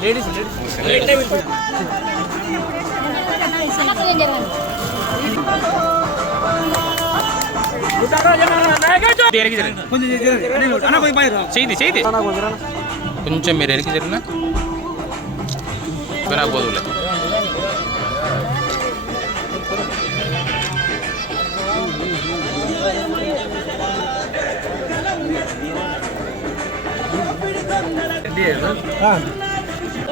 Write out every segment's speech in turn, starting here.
Ladies செய்தி செய்தி கொஞ்சம் மீறி இறக்கி சரிண்ணா போதும் இல்லை చేయి చేయి కొంచెం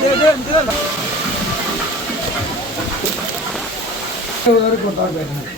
మీరు వెనక్కి జరిగిన వినకపోదులే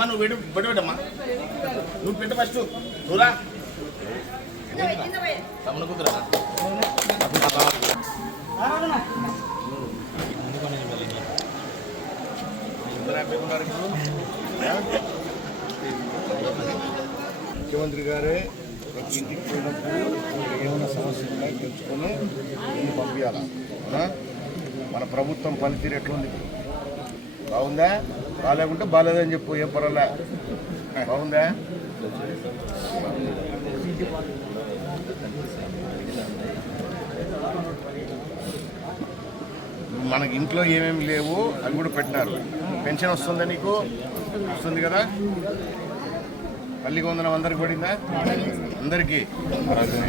అమ్మ నువ్వు పెట్టు పెట్టు పెట్టమ్మా. నువ్వు పెట్టు ఫస్ట్ నువ్వురా. తమ్ముడు కూతురా. ముఖ్యమంత్రి గారే ప్రతి ఇంటికి పోయినప్పుడు ఏమైనా సమస్యలు ఉన్నాయి తెలుసుకొని పంపించాలా? మన ప్రభుత్వం పనితీరు ఎట్లుంది ఇప్పుడు? బాగుందా? బాగాలేకుంటే బాగాలేదని చెప్పు ఏం పర్వాలే. బాగుందా? మనకి ఇంట్లో ఏమేమి లేవు అవి కూడా పెట్టినారు. పెన్షన్ వస్తుందా నీకు? వస్తుంది కదా? పల్లికి వందనం అందరికి పడిందా? అందరికీ.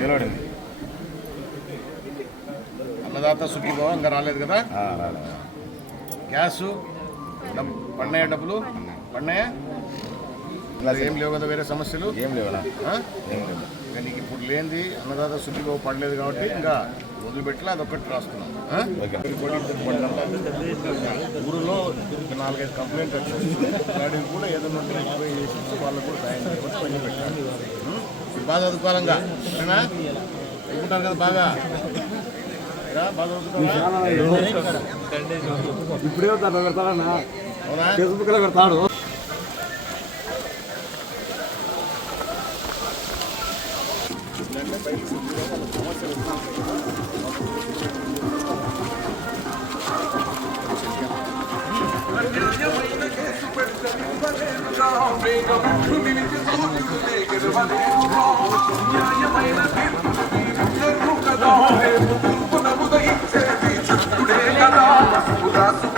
నిలబడింది అన్నదాత సుఖీభవ ఇంకా రాలేదు కదా? గ్యాసు? పడినాయా డబ్బులు? పడినాయా ఏం లేవు కదా వేరే సమస్యలు? ఏం లేవు ఏం లేవు. నీకు ఇప్పుడు లేనిది అన్నదాత సుఖీభవ పడలేదు కాబట్టి ఇంకా వదిలిపెట్టలే అదొక్కటి రాస్తున్నాం. ఆ? ఊరిలో నాలుగైదు కంప్లైంట్ వచ్చింది వాడికి కూడా ఏదైనా ఉంటే ఎక్కువ చేసి వాళ్ళకు కూడా సాయం పని బాగా చదువుకోవాలంగా చదువుకుంటారు కదా బాగా. ఏరా, బాగా చదువుకుంటారా ఇప్పుడే పెడతాడన్నా. అవునా ఫేస్బుక్లో పెడతాడు. Putaço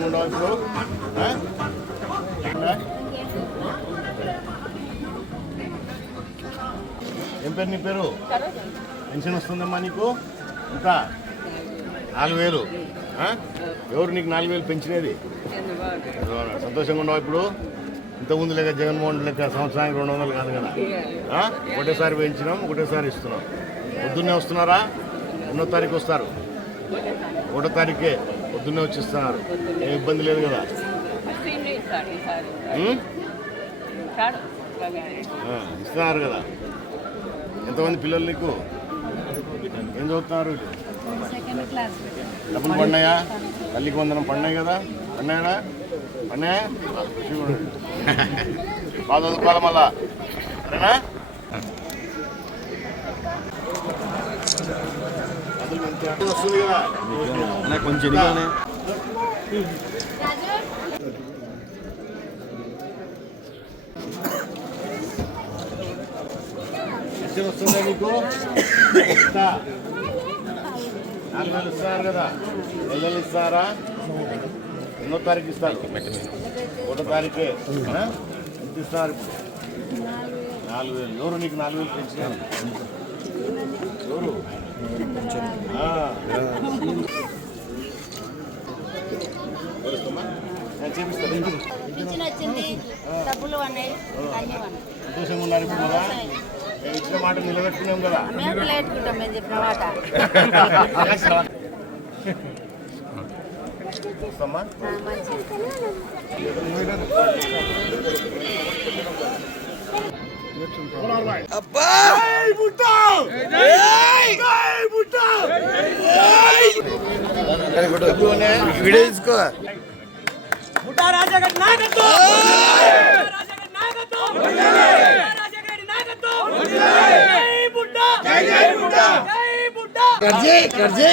సంతోషంగా ఉండవు ఏం పేరు నీ పేరు? పెన్షన్ వస్తుందమ్మా నీకు? ఎంత నాలుగు వేలు. ఎవరు నీకు నాలుగు వేలు పెంచినది? సంతోషంగా ఉన్నావు ఇప్పుడు? ఇంతకుముందు లేక జగన్మోహన్ లెక్క సంవత్సరానికి రెండు వందలు కాదు కదా. ఒకటేసారి పెంచినాం ఒకటేసారి ఇస్తున్నాం. పొద్దున్నే వస్తున్నారా? ఎన్నో తారీఖు వస్తారు. ఒకటో తారీఖే. పొద్దున్నే వచ్చి ఇస్తున్నారు ఏం ఇబ్బంది లేదు కదా? ఇస్తున్నారు కదా? ఎంతమంది పిల్లలు నీకు? ఏం చదువుతున్నారు డబ్బులు పడినాయా? తల్లికి వందనం పడినాయి కదా? పడినాయా? పడినాయా. బాగా చదువుకోవాలి మళ్ళా? సరేనా వస్తుంది కదా నాకు కొంచెం ఎన్నికనే వస్తుందా నీకు నాలుగు వేలు ఇస్తారు కదా నెలలు ఇస్తారా ఎన్నో తారీఖు ఇస్తారు ఒకటో తారీఖే ఎంత ఇస్తారు ఇప్పుడు నాలుగు వేలు ఎవరు నీకు నాలుగు వేలు పెంచినారు ఎవరు ఆ. వస్తామా? నేను చేపిస్తాను పింఛన్ వచ్చింది డబ్బులు ఉన్నాయి అన్నీ ఉన్నాయి ఇప్పుడు కదా నేను ఇచ్చిన మాట నిలబెట్టుకున్నాం కదా మేము ప్లేట్టుకుంటాం మేము చెప్పిన మాట చూస్తామా ఆ, మంచిది వీడియో తీసుకో కర్జీ కర్జీ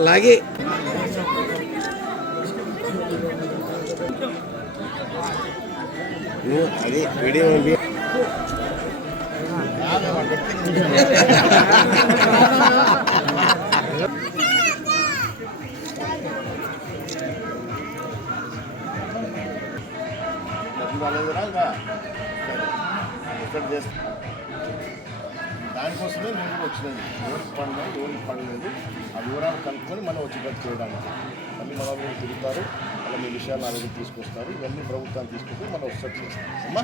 లాగి అది వీడియో డబ్బులు రాలేదురా ఇంకా ఇక్కడ చేస్తాను దానికోసమే నేను కూడా వచ్చినాను ఎవరికి పడలేదు ఎవరికి పడలేదు ఆ వివరాలు కనుక్కొని మనం వచ్చేటట్టు చేయడానికి. మళ్ళీ మన వాళ్ళు తిరుగుతారు. మళ్ళీ మీ విషయాలు నా దగ్గర తీసుకొస్తారు ఇవన్నీ ప్రభుత్వాన్ని తీసుకొస్తే మనం వచ్చేటట్టు చేస్తాం అమ్మా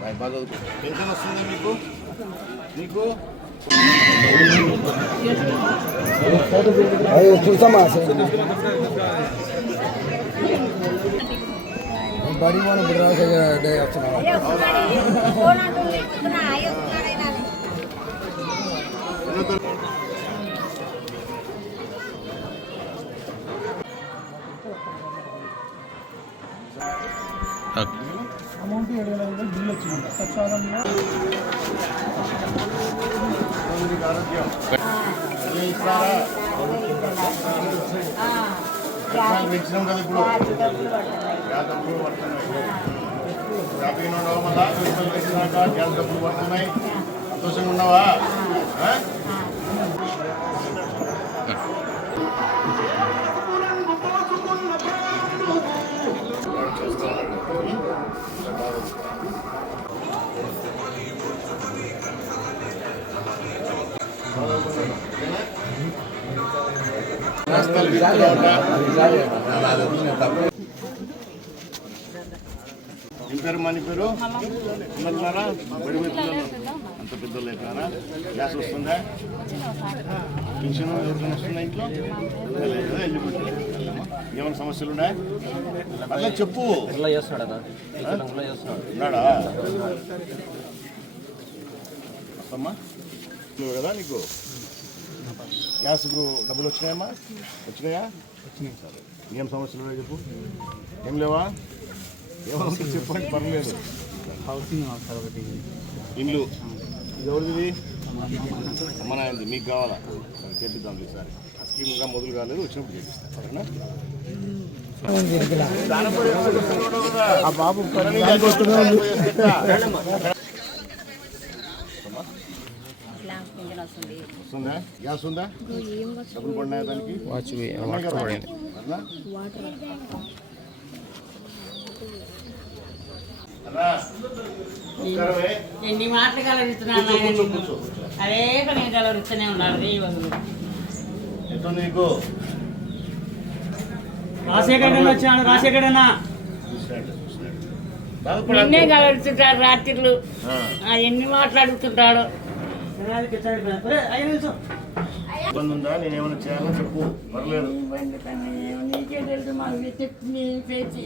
బాయ్, బాగా చదువుకో పెన్షన్ వస్తుంది మీకు నీకు బడి మన బిడ్డ ఫోన్ అమౌంట్ ఏడు వేల ఐదు బిల్లు వచ్చింది సచివాలయంలో పెంచినాం కదా ఇప్పుడు గ్యాస్ డబ్బులు పడుతున్నాయి హ్యాపీగా గ్యాస్ డబ్బులు పడుతున్నాయి సంతోషంగా ఉన్నావా ఏం పేరు పేరు? పిల్లలారా బడి అంత పెద్దలు అయిపోయారా? గ్యాస్ వస్తుందా? పెన్షన్ ఎవరికైనా వస్తుందా ఇంట్లో. ఏమైనా సమస్యలు ఉన్నాయా? అట్లా చెప్పు. ఉన్నాడా? వస్తమ్మా నువ్వు కదా నీకు? గ్యాస్కు డబ్బులు వచ్చినాయమ్మా? వచ్చినాయా? వచ్చినాయి సరే. ఏం సమస్యలు ఉన్నాయో చెప్పు. ఏం లేవా? ఏమన్నా చెప్పండి పర్లేదు. హౌసింగ్ సార్ ఒకటి. ఇల్లు. ఇది ఎవరిది అమ్మనాయంది మీకు కావాలా? చేపిద్దాం ఈసారి ఆ స్కీమ్ ఇంకా మొదలు కాలేదు వచ్చినప్పుడు చేపిస్తాం. సరేనా? ఆ బాబు ఇట్లా పింఛన్ వస్తుంది వస్తుందా గ్యాస్ ఉందా డబ్బులు పడినాయా దానికి వాచ్ ఉన్నాయి వాటర్ కదా? పడింది అన్నా? అన్నా, నమస్కారమే. ఎన్ని మాటలు కలరిస్తున్నాను. అదే పని కలరిస్తూనే ఉన్నారు రే వదులు ఎట్లుంది నీకు రాజశేఖర్ వచ్చాడు రాజశేఖర్ అన్న చూసినాడు, చూసినాడు. నిన్నే. కలరిస్తుంటాడు. ఆ, ఎన్ని మాట్లాడుతుంటాడు ఇబ్బంది ఉందా? నేనేమైనా చేయాలో? చెప్పు. పర్లేదు. నీకే తెలుసు మాకు చెప్పి నీ పేచి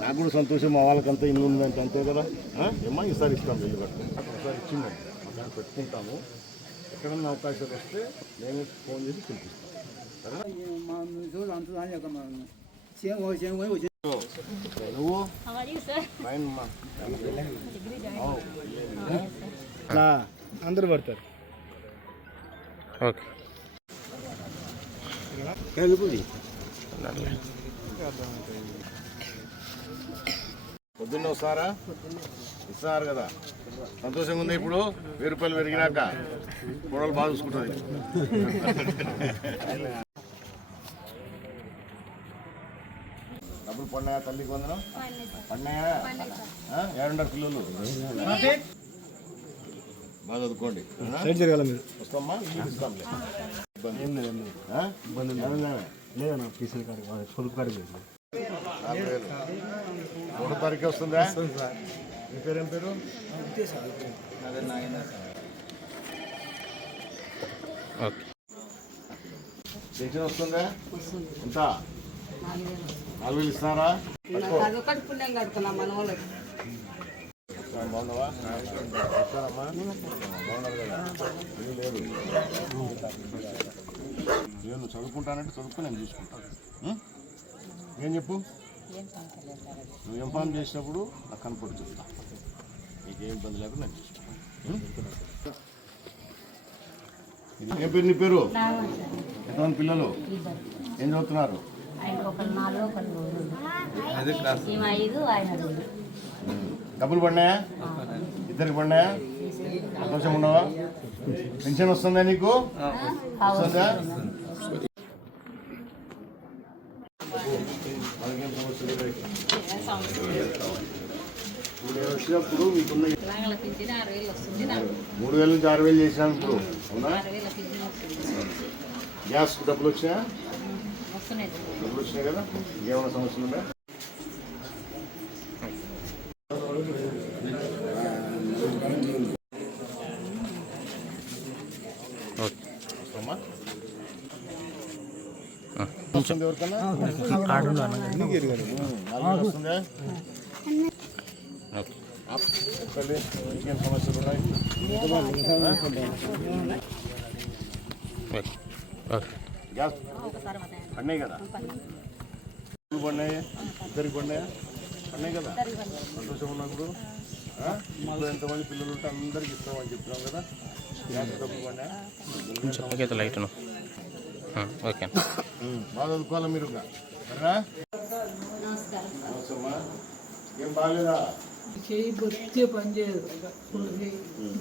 నాకు కూడా సంతోషం మా వాళ్ళకంతా ఇల్లు ఉందంటే అంతే కదా? ఆ? ఏమ్మా ఈసారి ఇస్తాం ఇల్లు కట్టుకుని ఒకసారి ఇచ్చిందండి దాన్ని పెట్టుకుంటాము. ఎక్కడన్నా అవకాశాలు వస్తే నేనే ఫోన్ చేసి పిలిపిస్తాను. నువ్వు How are you, sir? అట్లా అందరు పడతారు. ఓకే. పొద్దున్న వస్తారా? ఇస్తున్నారు కదా. సంతోషంగా ఉంది ఇప్పుడు. వెయ్యి రూపాయలు పెరిగినాక కూడలు బాగా చూసుకుంటుంది. పడినాయా తల్లికి వందనం? పడినాయా ఆ? ఏడుంటారు పిల్లలు బాగా చదువుకోండి. ఇల్లు ఇస్తాంలే ఇబ్బంది? ఏమైందా? లేదన్నా పీసీల కాడికి పొదుపు కాడికి ఒకటో తారీఖు వస్తుందా? మీ పేరేం పేరు? ఓకే. పెన్షన్ వస్తుందా? ఎంత? నాలుగు వేలు ఇస్తారా అదొకటి పుణ్యం కడుతున్నాం మన వాళ్ళకి బాగున్నావా వస్తారమ్మా బాగున్నారు కదా ఏం లేదు నేను చదువుకుంటానంటే చదువుకుని నేను చూసుకుంటాను? ఏం చెప్పు? నువ్వు ఏం ఫామ్ చేసినప్పుడు నాకు కనపడి చెప్తా. నీకేం ఇబ్బంది లేకుండా నేను చూసుకుంటాను? ఏం పేరు నీ పేరు? ఎంతమంది పిల్లలు? ఏం చదువుతున్నారు? నాలుగు ఈమె ఐదు ఆయన డబ్బులు పడినాయా? ఇద్దరికి పడినాయా? సంతోషం ఉన్నావా? పెన్షన్ వస్తుందా నీకు? వస్తుందా? వచ్చినప్పుడు మీకున్న మూడు వేల నుంచి ఆరు వేలు చేసినాను ఇప్పుడు. అవునా? గ్యాస్ డబ్బులు వచ్చినాయా? వస్తున్నాయి డబ్బులు వచ్చినాయి కదా ఇంకేమైనా సమస్యలు ఉన్నాయా ఓకే వస్తామా వస్తుంది ఎవరికన్నా ఉం, నాలుగు వేలు వస్తుందా ఓకే తల్లి, ఇంకేం సమస్యలు ఉన్నాయి ఓకే ఓకే గ్యాస్ పడినాయి కదా? పడినాయి ఇద్దరికి పడినాయా పడినాయి కదా? సంతోషం ఉన్నప్పుడు? ఇంట్లో ఎంతమంది పిల్లలు ఉంటే అందరికి ఇస్తామని చెప్తున్నాం కదా. కొంచెం లైట్ను ఓకే. బాగా చదువుకోవాలి మీరు. ఏం బాగాలేదా? చేయి బొత్తే పని చేయదు. ఉం.